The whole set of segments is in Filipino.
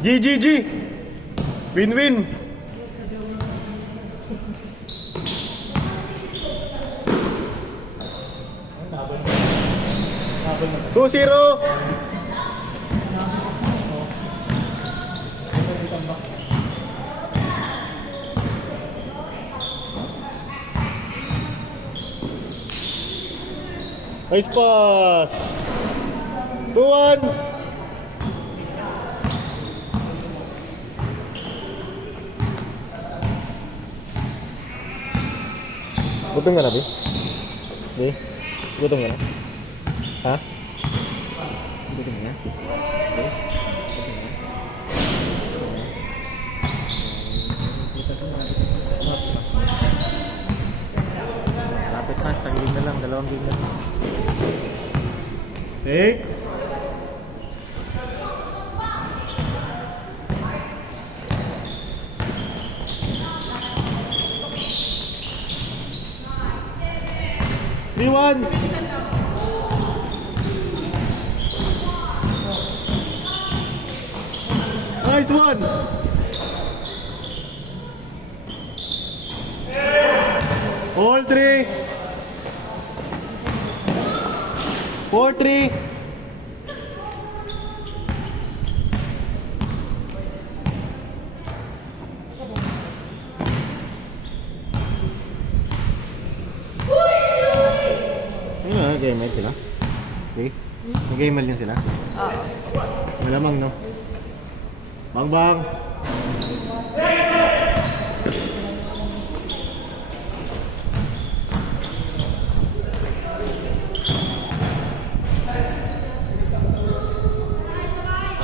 GGG! Win-win! Two zero! Nice pass! 2-1! Gutom ka na, Bi? Bi? Gutom ka na? Ha? Gutom ka na? Bi? Malapit na, isang game na lang, dalawang game na lang. Take! One. Nice one. All three. 4-3. Gamer sila? Okay. Mag-gamer din sila? Oo. Malamang, no? Bang!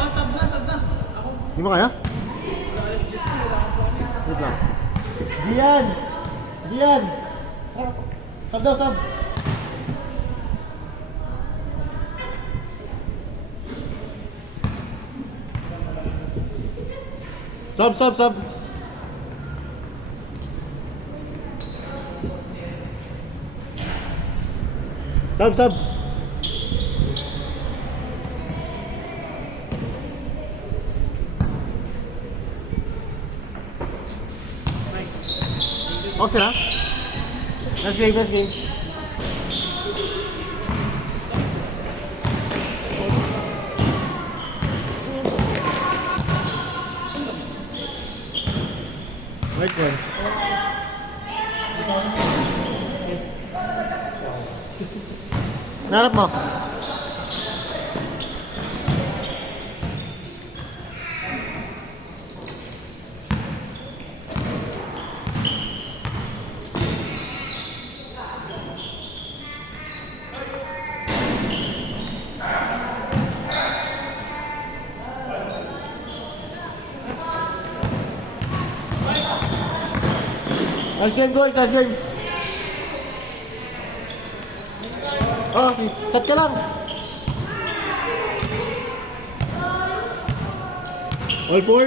Sab na! Di ba kaya? Wait lang. Diyan! Sab daw, sab! Sub! Sub! Okay na? Last game. Right one. Narap mo. Nice game, guys. Nice game. Oh, chat ka lang. All four.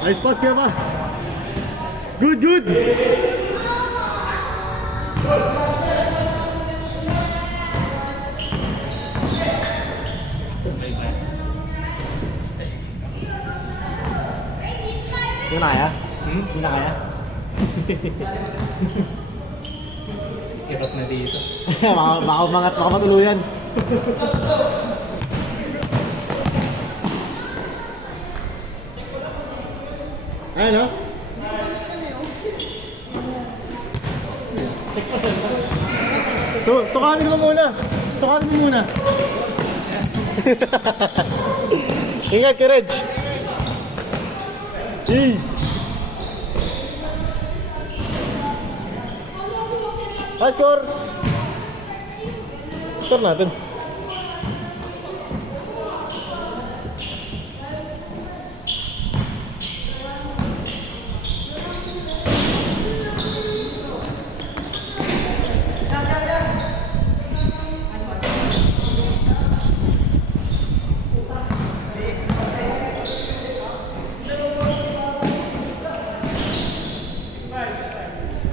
Nice pass kaya ba? Good! Hindi na kaya? Hindi na kaya? Hirap na dito. baka matuluyan. Ayan, no? Sukanin mo muna. Ingat ka, Reg. High score! Score natin.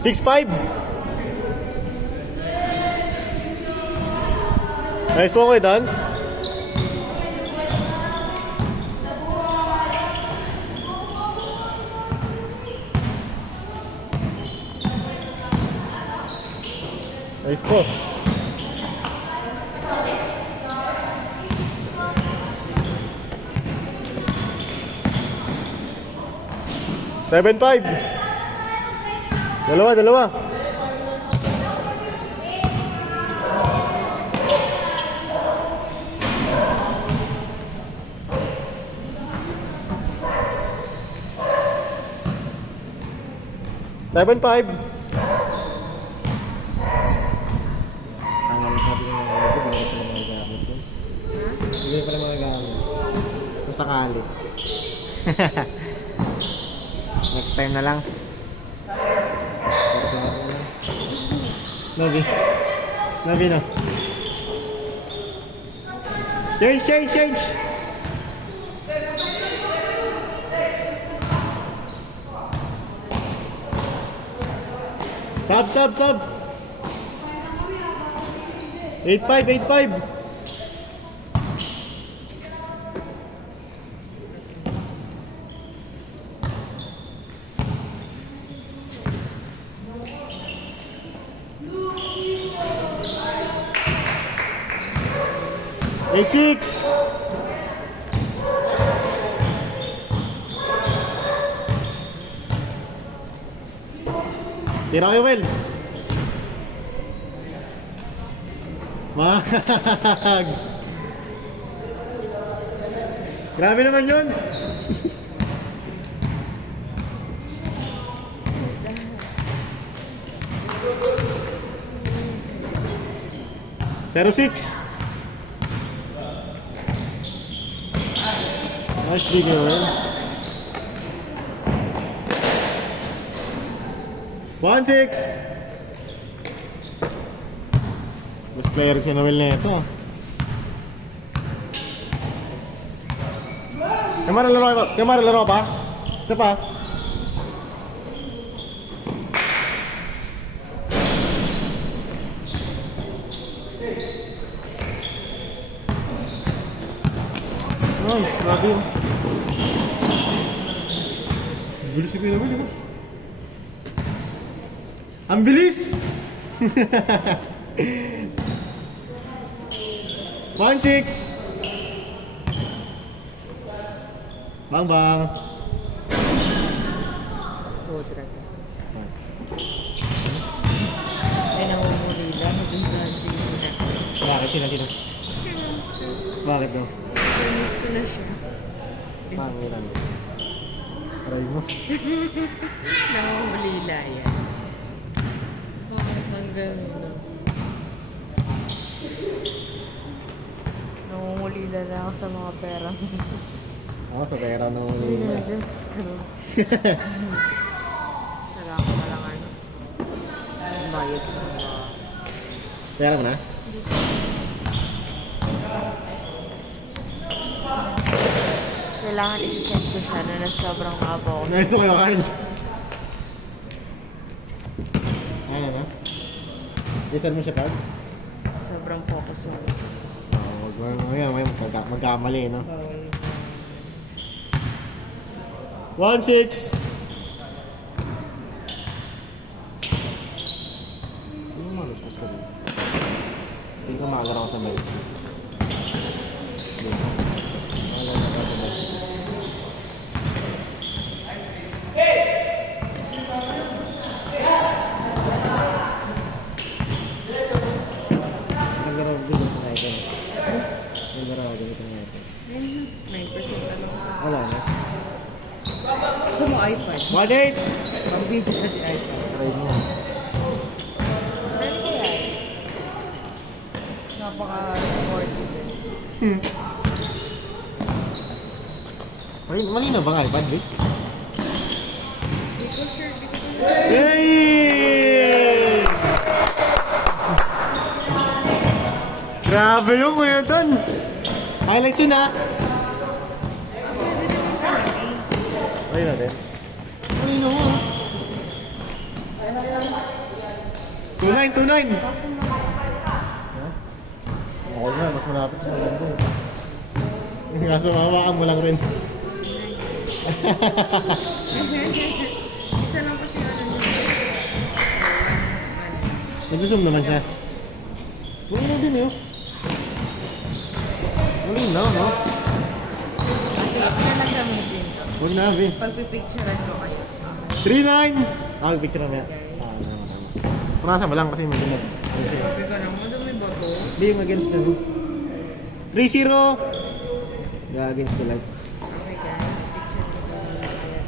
6-5. Nice one kay Dan. Nice boss. Seven five. Dalawa. 7-5. Ang alam sabi ng mga gamit ko, bigay pa ng mga gamit. Kung sakali. Next time na lang. Nabi no. Change. Sub. 8-5. Eight six. Tira kayo, Will. Mag. Grabe naman yun. Zero six. Nice video, Will. 1-6. Best player si Noel na ito. Kamara laro pa? Isa pa? Nice, grabe yun. Bilis ko naman, di ba? Ang bilis! 1-6. Bang. Ay, namumuli lang. Dun sa sila. Bakit? Sino? Bakit daw? Miss ko na siya. Pangilan. Aray mo. Namumuli lang yan. Bakit hanggang no? Namumuli lang ako sa mga pera. Ako sa pera nung huli. Diyos ko. Wala ko na lang ano. Ang bayad ko na. Pera mo na? Kailangan isi-send ko siya na sobrang nakapo ako. Nice to kayo, Carl. Ayan na. Isan mo siya, Carl? Sobrang focus ako. May magkamali, no? Bawal. 1-6. Sino malustos ka dito? Hindi ko makagara ko sa balik. Wala na. Gusto mo iPad? 1-8. Pang-video na di iPad. Try mo. Ano kaya? Napaka-supportive. Malinaw ba nga iPad, Vic? Hindi ko sure. Yay! Grabe yung kuya doon. Highlights yun, ha? Ayun natin. Malinaw mo, ha? 2-9. Ako na, mas malapit sa mundo. Kaso mahawakan mo lang rin. Isa lang kasi ano nyo. Nag-zoom naman siya. Muli na din yun. Muli na, no? Kasi talaga mo din to. Huwag na, Abi. Pagpipicturean ko kayo. 3-9! Ah, picture na yan. Ah, tama. Punasan mo lang kasi maginag. Sabi ko lang, madumi ba to? Hindi, against the roof. 3-0! Yeah, against the lights. Okay guys, picture ko po muna kayo.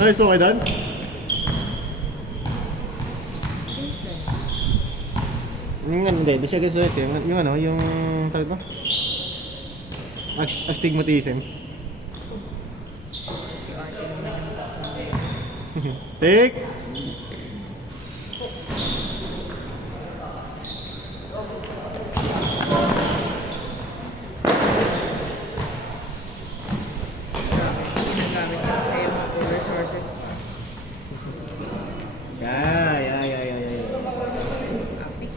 Nice, okay done? Who's that? Hindi, di siya against the lights eh. Yung ano, yung tawag ito? Astigmatism. Take! Ginagamit ko sa iyo mga poor resources. Yeah. Api.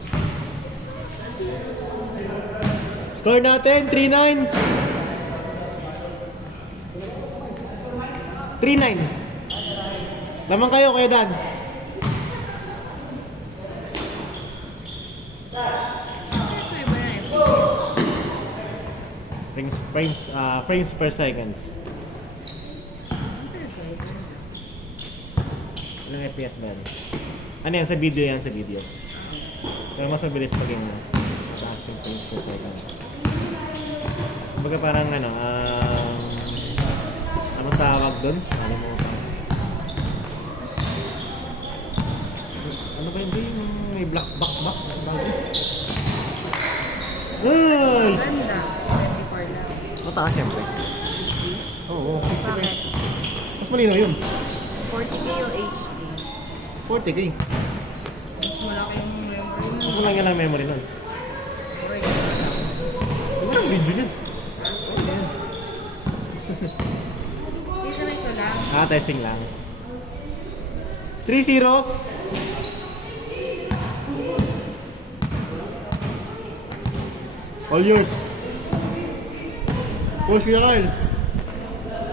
Score natin, 3-9. 3-9. Lamang kayo, Kuya Dan. Ito iba na eh. Frames per seconds. Ilang FPS ba yan? Ano yan? Sa video yan, sa video. So, mas mabilis pag yung taas yung frames per seconds. Kumbaga parang anong tawag doon? Ano ba yun? Yung may black box? Nice! Ganda. 24 lang. Mataas syempre. Oo, 60 Bakit? frames. Mas malinaw yun. 40k o HD? 40k. Mas malaki yung memory mo. Mas malaki lang memory nun. Pero yun na lang. Ano ang video yun? Dito na ito lang. Ah, testing lang. 3-0. All yours. Push, Kuya Kyle.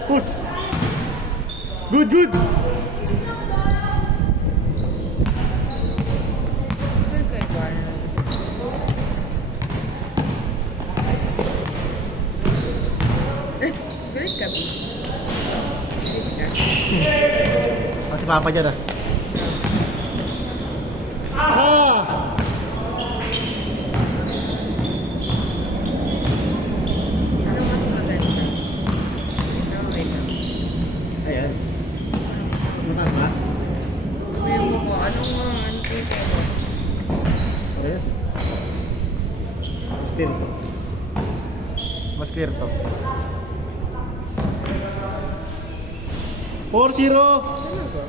Push. Good. Pero kay Barna. Great ka, B. Great ka. Si Papa dyan ah. Ah! Ano mas maganda? Okay lang. Ayan. Mataas ba? Kuya mo ko, anong mga ano kayo pwede? Parehas eh. Mas clear to. Mas clear to. 4-0! Talaga?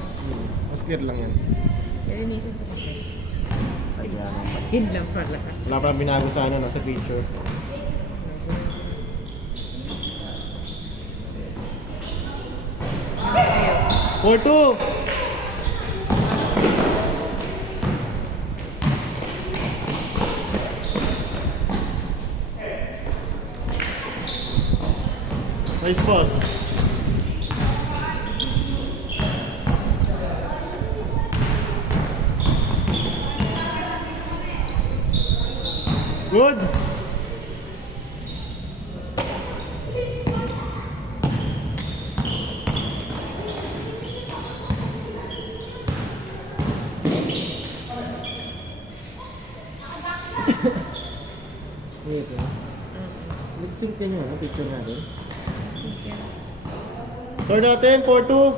Mas clear lang yan. Nilinisin ko kasi. Ay, yan. Yun lang pala. Wala pa binago sa ano, sa picture. Ano kayo? 4-2! Nice boss. Good. Wait lang. Lip-sync din yun, picture natin. Sige. Score natin, 4-2.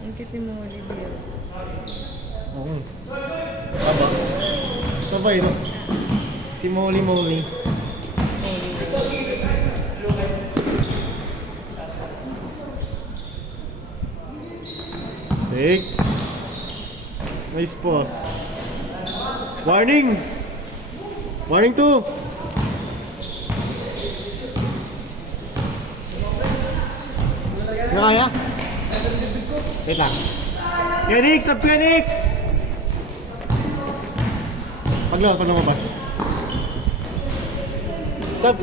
Ang kiti mo, Olivia. Oo. Taba. Taba yun. Si Molly Molly. Take. Nice pause. Warning! Warning 2! Ano kaya? Wait lang. Yannick! Sub ko, Yannick! Pag lumabas. Sub!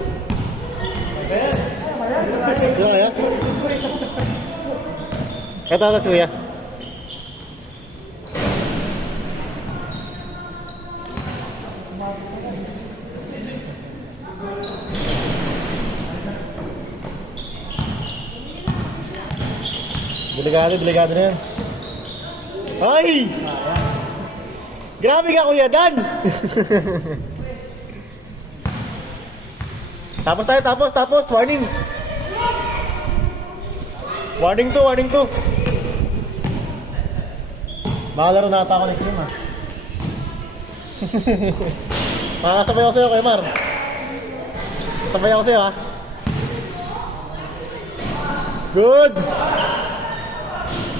Ano kaya? Ito, kuya. Delikado na yan. Ay! Grabe ka, Kuya Dan! Tapos. Warning! Warning to. Makalaro na ata ako next game, ha? Makakasabay ako sa'yo, Kuya Mar. Sabay ako sa'yo, ha? Good!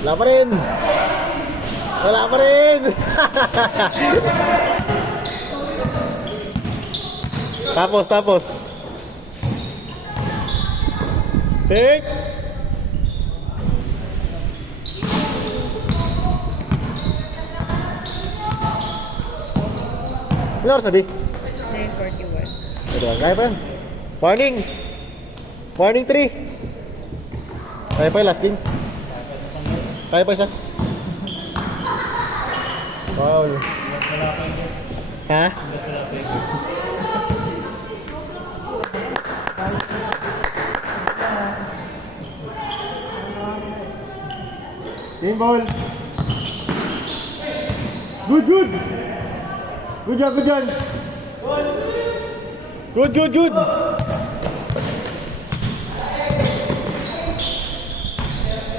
Wala pa rin! Tapos. Take! Ano oras sabi? 9:41. Ito, kaya pa yan. Warning 3. Kaya pa yung last game. Kaya pa isa. Wow. Ha? Game ball. Good. Good job. Good.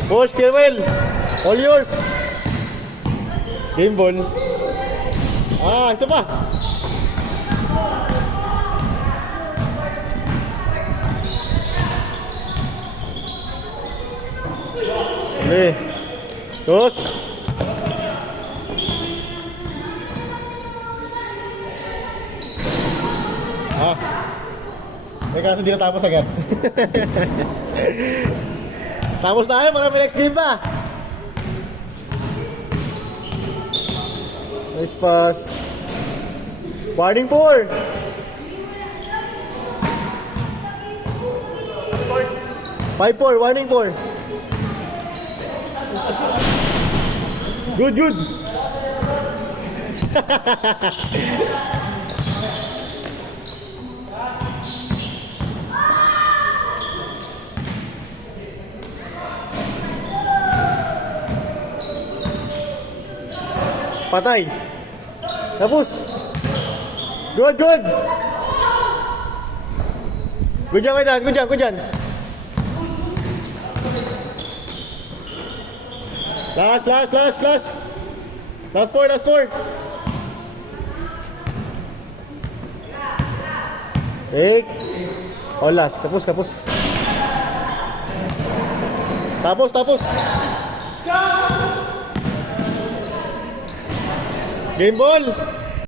Push, Kemel. All yours. Game ball. Isa pa. Boleh. Terus. May kaso di natapos agad. Tapos tayo, marami next game pa. Nice pass. Warning 4. Warning 4. Good. Patay. Tapos. Good. Good job. Last four. Take. Last. Kapus. Tapos. Game ball.